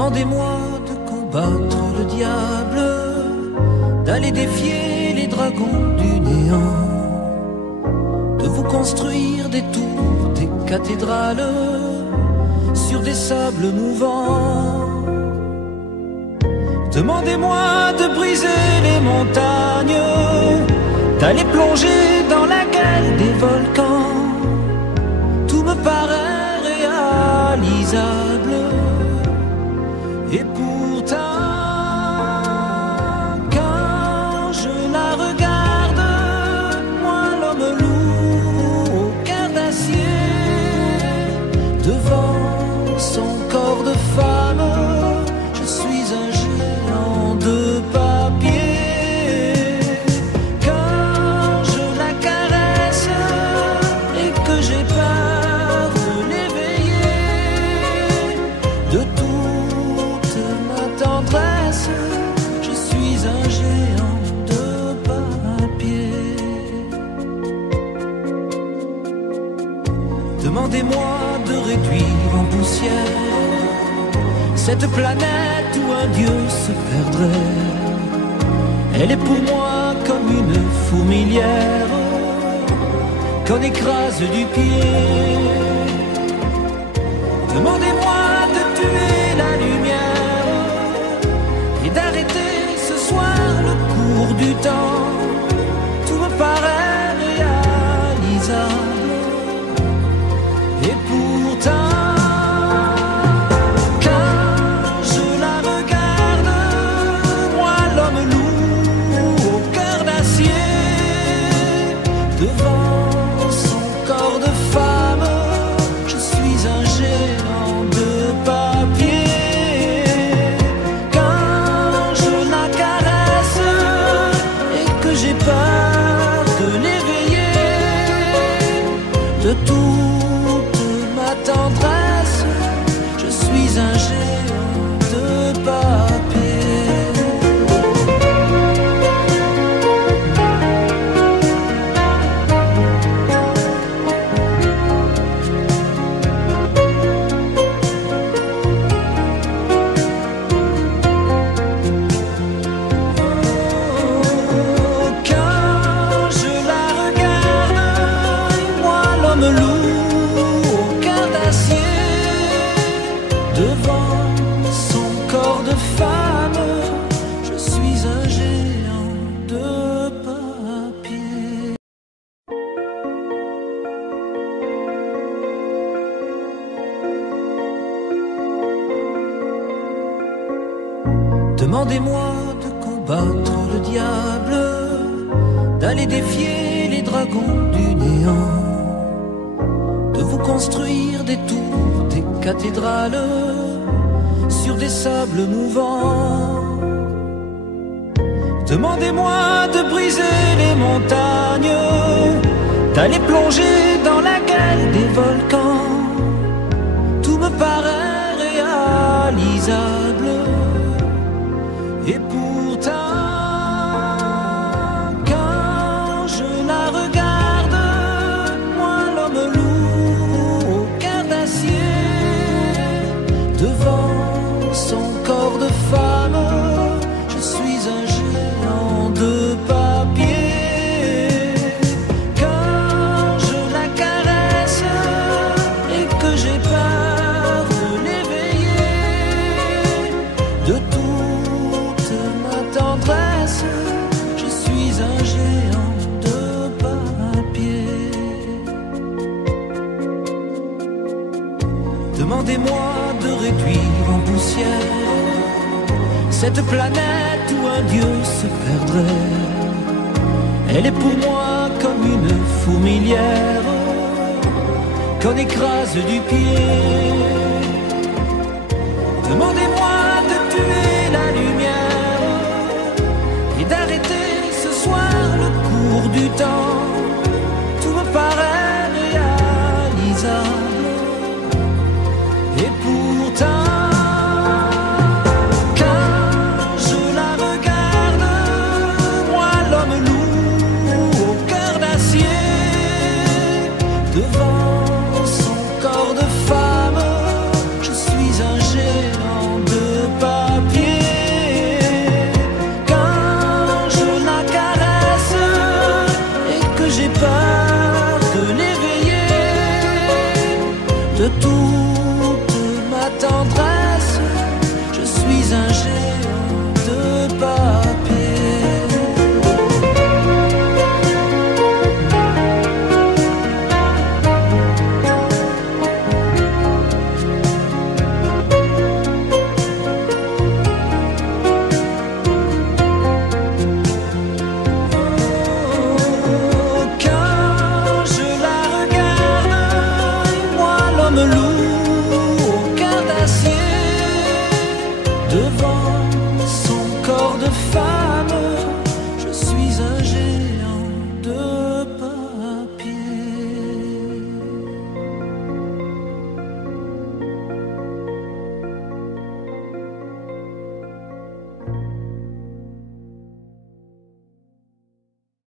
Demandez-moi de combattre le diable, d'aller défier les dragons du néant, de vous construire des tours, des cathédrales sur des sables mouvants. Demandez-moi de briser les montagnes, d'aller plonger dans la gueule des volcans. Tout me paraît réalisable. Et pourtant, quand je la regarde, moi l'homme loup au cœur d'acier, devant son corps de femme, je suis un géant de papier. Quand je la caresse et que j'ai peur de l'éveiller, de tout tendresse, je suis un géant de papier. Demandez-moi de réduire en poussière cette planète où un dieu se perdrait. Elle est pour moi comme une fourmilière qu'on écrase du pied. Demandez-moi de tuer la lumière et d'arrêter ce soir le cours du temps. Tout me paraît réalisable. Et pourtant, quand je la regarde, moi l'homme loup au cœur d'acier, devant son corps de femme, je suis un géant de papier. J'ai peur de l'éveiller, de toute ma tendresse, je suis un géant de papier. Devant son corps de femme, je suis un géant de papier. Demandez-moi de combattre le diable, d'aller défier les dragons du néant, de vous construire des tours, des cathédrales sur des sables mouvants. Demandez-moi de briser les montagnes, d'aller plonger dans la gueule des volcans. Tout me paraît réalisable. Et pourtant, quand je la regarde, moi l'homme loup au cœur d'acier, devant son corps de femme, je suis un géant de papier. Quand je la caresse et que j'ai peur de l'éveiller, de toute ma tendresse, je suis un géant de papier. Demandez-moi de réduire en poussière cette planète où un dieu se perdrait. Elle est pour moi comme une fourmilière qu'on écrase du pied. Demandez-moi de tuer la lumière et d'arrêter ce soir le cours du temps.